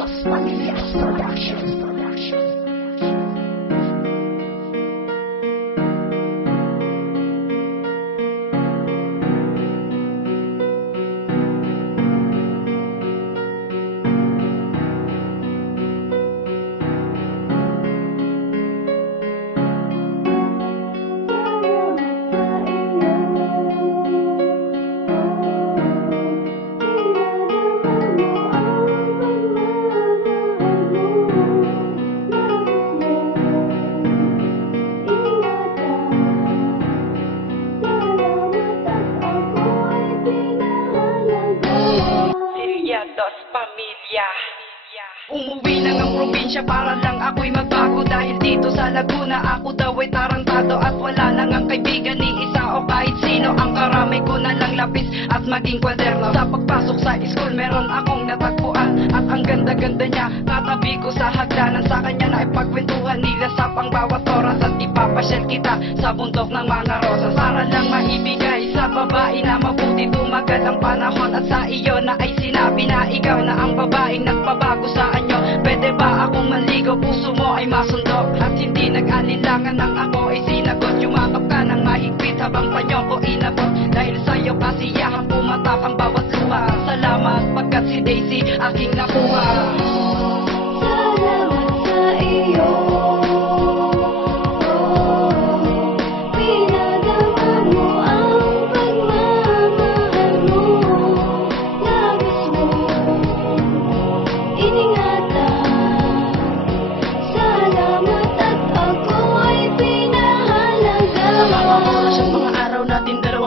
Dos Familias Productions. Dos Pamilya. Umuwi na ng probinsya para lang ako'y magbago. Dahil dito sa Laguna ako daw ay tarantado. At wala na ngang kaibigan ni isa o kahit sino. Ang karami ko na lang lapis at maging kwaderno. Sa pagpasok sa school meron akong natagpuan. At ang ganda-ganda niya, katabi ko sa hagdanan. Sa kanya na ipagkwentuhan nila sa pang bawat oras. At ipapasyal kita sa bundok ng mga rosas. Para lang maibigay sa babae na mabuti. Tumagal ang panahon at sa iyo na ay sinabi na ikaw na ang babaeng nagpabago sa anyo. Pwede ba akong manligaw, puso mo ay masundo? At hindi nag-alinlangan nang ako ay sinagot. Yumakap ka ng mahigpit habang panyo ko inabot. Dahil sa'yo kasiyahan pumatak ang bawat luha. Salamat pagkat si Daisy aking nakuha. Salamat sa iyo.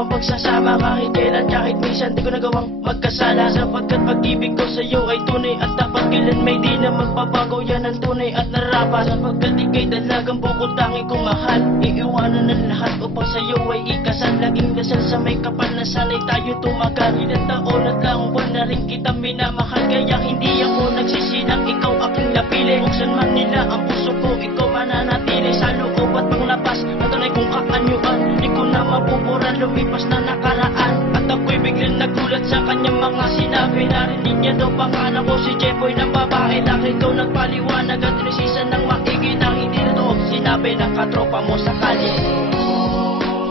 Pagsasama kahit kailan, kahit minsan di ko nagawang magkasala. Sapagkat pag-ibig ko sa'yo ay tunay at dapat kailan may di na magbabago. Yan ang tunay at narapat. Sapagkat ika'y dalagang bukod tangi kong mahal. Iiwanan ng lahat upang sa'yo ay ikasal. Laging dasal sa may kapal na sanay tayo tumagal. Ilang taon at lang buwan na rin kita minamahal. Kaya hindi ako nagsisinang ikaw aking napili. Buksan man nila ang puso ko, ikaw mananatili sa loob at panglabas. Natunay kong kaanyuan, di ko na mabubura. Lumipas na nakaraan at ako'y biglang nagulat sa kanyang mga sinabi. Narinig niya daw pangalan ko si Jeboy ng babae. Dahil ikaw nagpaliwanag at inisisan ng maigi na hindi na to sinabi ng katropa mo sa kalye.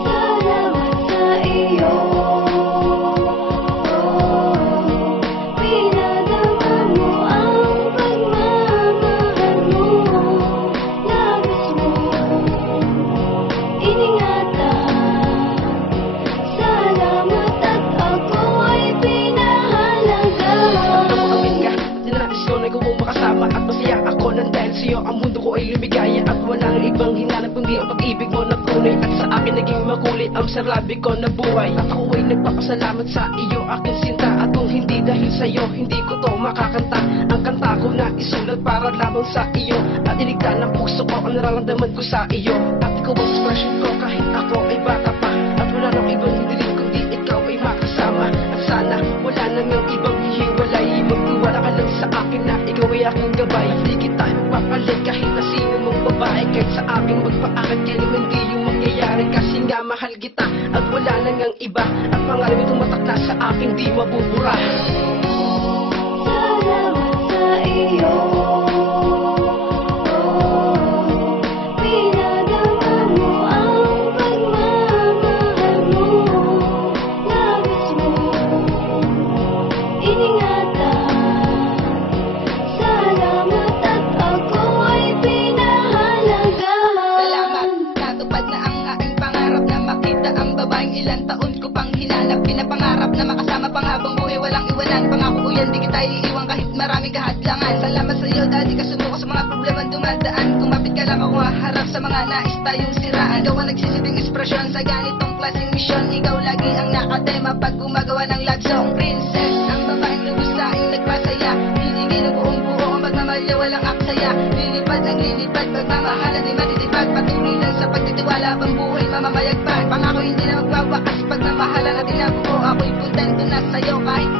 Salamat sa iyo. Ang mundo ko ay lumigaya at walang ibang hinanap kundi ang pag-ibig mo na tunay. At sa akin naging makulit ang sarabi ko na buhay. At ako ay nagpapasalamat sa iyo aking sinta. At kung hindi dahil sa iyo, hindi ko to makakanta. Ang kanta ko na isulat para lamang sa iyo. At iligtan ng puso ko ang nararamdaman ko sa iyo. At ikaw ang expression ko kahit ako ay bata pa. At wala nang ibang hiling kundi ikaw ay makasama. At sana wala nang ibang hihiwalay. Magtiwala ka lang sa akin na ikaw ay aking gabay. Di kita papalit kahit na sino mong babae. Kahit sa aking magpaakit kailan hindi yung mangyayari. Kasi nga mahal kita at wala nang ang iba. At pangalan mo tumatakla sa akin di mabubura. Salamat sa iyo. Ilang taon ko pang hinanap, pinapangarap na makasama pang habang buhay walang iwanan. Pangako ko yan, di kita iiwan kahit maraming kahadlangan. Salamat sa iyo, dati ka sumuko sa mga problemang dumadaan. Kumapit ka lang ako haharap sa mga nais tayong siraan. Ikaw ang nagsisilbing ekspresyon sa ganitong klaseng misyon. Ikaw lagi ang nakatema pag gumagawa ng love song. Princess, ang babaeng lubos saing nagpasaya. Bibigay ng buong buo ang pagmamahal niya walang aksaya. Lilipad ng lilipad, pagmamahalan ay matitipag. Patuloy lang sa pagtitiwala pang buhay mamamayagpag. Pangako hindi na magwawakas pagmamahalan natin na buo. Ako'y puntan ko na sa'yo kahit